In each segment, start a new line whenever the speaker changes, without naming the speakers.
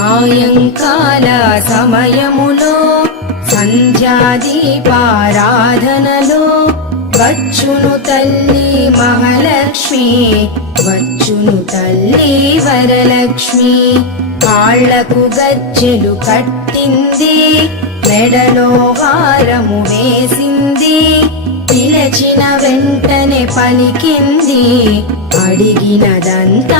సాయంకాల సమయములో సంధ్యాదీపారాధనలో వచ్చును తల్లి మహాలక్ష్మి వచ్చును తల్లి వరలక్ష్మి కాళ్లకు గజ్జెలు కట్టింది మెడలో వారము వేసింది పిలచిన వెంటనే పలికింది అడిగినదంతా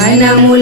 ఘనములు